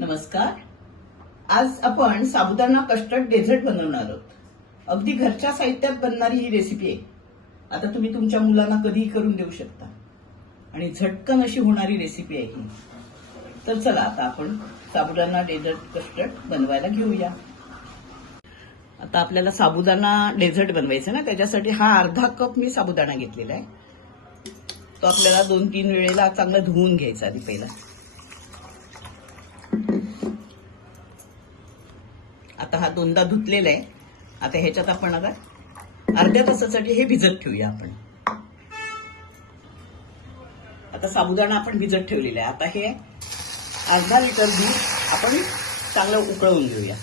नमस्कार. आज आपण साबुदाणा कस्टर्ड डेझर्ट बनवणार आहोत. अगदी घरच्या साहित्यात बनणारी ही रेसिपी आहे. आता तुम्ही तुमच्या मुलांना कधीही करून देऊ शकता. आणि झटकन अशी होणारी रेसिपी आहे ही. तर चला आता आपण साबुदाणा डेझर्ट कस्टर्ड बनवायला घेऊया. आता आपल्याला साबुदाणा डेझर्ट बनवायचं ना त्याच्यासाठी हा अर्धा कप मी साबुदाणा घेतलेला आहे. तो आपल्याला दोन तीन वेळेला चांगला धुवून घ्यायचा आधी पहिला आता हा दोनदा धुतलेला आहे. आता ह्याच्यात आपण आता अर्ध्या तासासाठी हे भिजत ठेवूया आपण. आता साबुदाणा आपण भिजत ठेवलेला आहे. आता हे अर्धा लिटर दूध आपण चांगलं उकळवून घेऊया.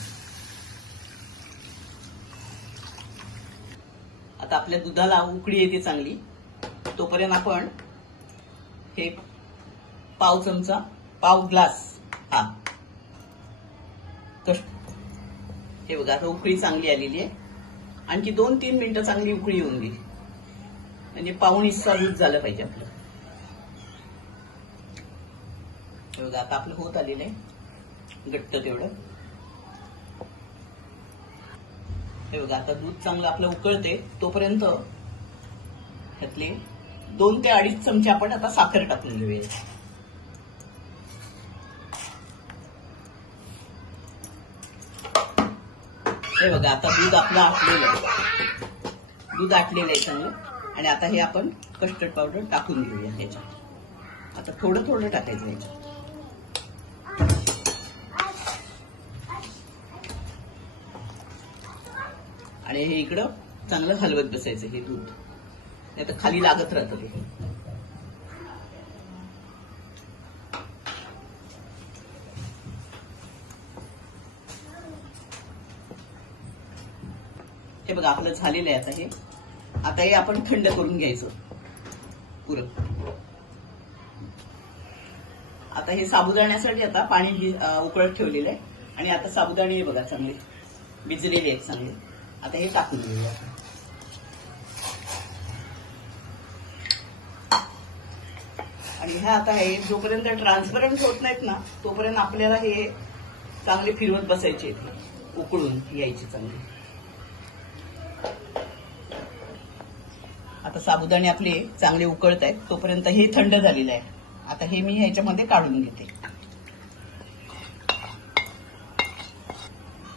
आता आपल्या दुधाला उकळी येते चांगली. तोपर्यंत आपण हे पाव चमचा पाव ग्लास हा. कष्ट हे बघा आता उकळी चांगली आलेली आहे. आणखी दोन तीन मिनिटं चांगली उकळी येऊन गेली. म्हणजे पाहुणीचा दूध झालं पाहिजे आपलं. हे बघा आता आपलं होत आलेलं आहे. घट्ट तेवढं. हे बघा आता दूध चांगलं आपलं उकळते तोपर्यंत ह्यातले दोन ते अडीच चमचे आपण आता साखर टाकून घेऊया. हे बघा आता दूध आपलं आटलेलं आहे. दूध आटलेलं आहे चांगलं आणि आता हे आपण कस्टर्ड पावडर टाकून घेऊया ह्याच्यात. आता थोडं थोडं टाकायचं ह्याच्यात आणि हे इकडं चांगलं हलवत बसायचं हे दूध. नाही तर खाली लागत राहतं ते. हे बघा आपलं झालेलं आहे आता हे. आता हे आपण थंड करून घ्यायचं. पुरं. आता हे साबुदाण्यासाठी आता पाणी उकळत ठेवलेलं आहे. आणि आता साबुदाणे हे बघा चांगले भिजलेले आहेत चांगले. आता हे टाकून घेऊया आणि ह्या आता हे जोपर्यंत ट्रान्सपरंट होत नाहीत ना तोपर्यंत आपल्याला हे चांगले फिरवत बसायचे आहेत. उकळून यायचे चांगले. आता साबुदाणे आपले चांगले उकळत आहेत तोपर्यंत हे थंड झालेलं आहे. आता हे मी ह्याच्यामध्ये काढून घेते.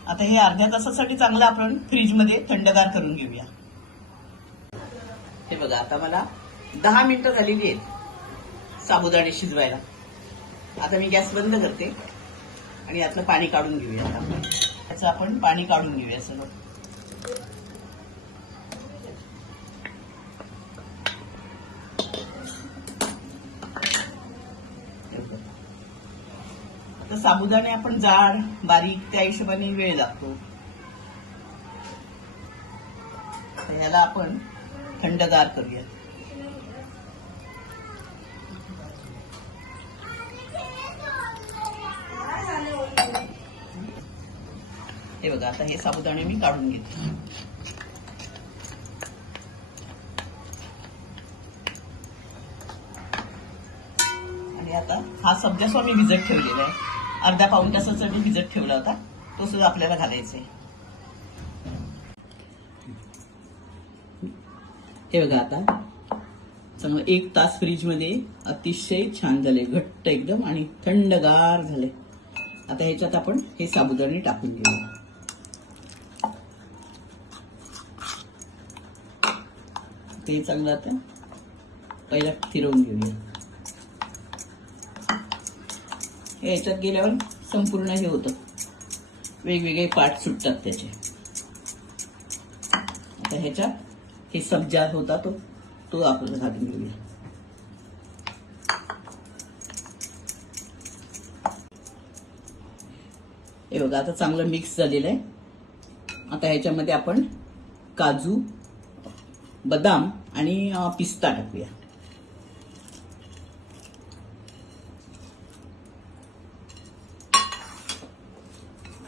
आता हे अर्ध्या तासासाठी चांगलं आपण फ्रीजमध्ये थंडगार करून घेऊया. हे बघा आता मला दहा मिनिटं झालेली आहेत साबुदाणे शिजवायला. आता मी गॅस बंद करते आणि यातलं पाणी काढून घेऊया आता. त्याचं आपण पाणी काढून घेऊया सगळं. तर साबुदाणे आपण जाड बारीक त्या हिशोबाने वेळ लागतो. ह्याला आपण थंडगार करूया. हे बघा आता हे साबुदाणे मी काढून घेते. आणि आता हा सब्जा स्वामी भिजत ठेवलेला आहे. अर्ध्या पाऊन मी भिजत ठेवला होता. तो सुद्धा आपल्याला घालायचा आहे. हे बघा आता. चांगलं एक तास फ्रीजमध्ये अतिशय छान झाले घट्ट एकदम आणि थंडगार झाले आता ह्याच्यात आपण हे साबुदाणे टाकून घेऊया ते चांगलं आता पहिला फिरवून घेऊया हे याच्यात गेल्यावर संपूर्ण हे होतं. वेगवेगळे पार्ट सुटतात त्याचे. आता ह्याच्यात हे सब्जा होता तो तो आपण घालून घेऊया हे बघा आता चांगलं मिक्स झालेलं आहे. आता ह्याच्यामध्ये आपण काजू बदाम आणि पिस्ता टाकूया.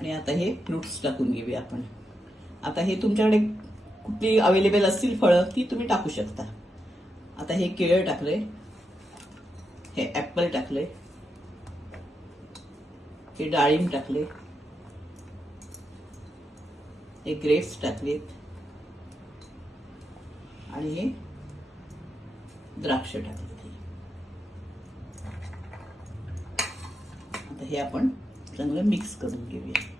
आणि आता हे फ्रुट्स टाकून घेऊया आपण. आता हे तुमच्याकडे कुठली अवेलेबल असतील फळं ती तुम्ही टाकू शकता. आता हे केळं टाकले हे ऍपल टाकले हे डाळिंब टाकले हे ग्रेप्स टाकलेत. आणि हे द्राक्ष टाकलेत. आता हे आपण चांगलं मिक्स करून घेऊया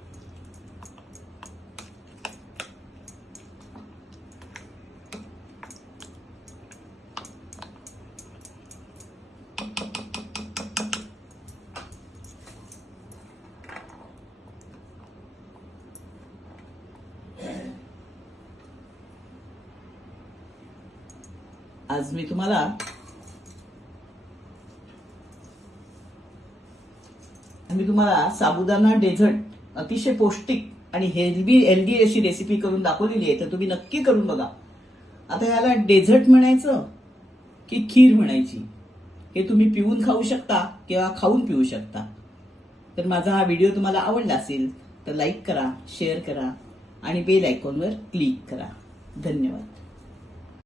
आज मी तुम्हाला मी तुम्हाला साबुदाणा डेझर्ट अतिशय पौष्टिक आणि हेल्दी हेल्दी अशी रेसिपी करून दाखवलेली आहे तर तुम्ही नक्की करून बघा. आता याला डेझर्ट म्हणायचं की खीर म्हणायची? हे तुम्ही पिऊन खाऊ शकता किंवा खाऊन पिऊ शकता. तर माझा हा व्हिडिओ तुम्हाला आवडला असेल तर लाईक करा शेअर करा आणि बेल आयकॉनवर क्लिक करा. धन्यवाद.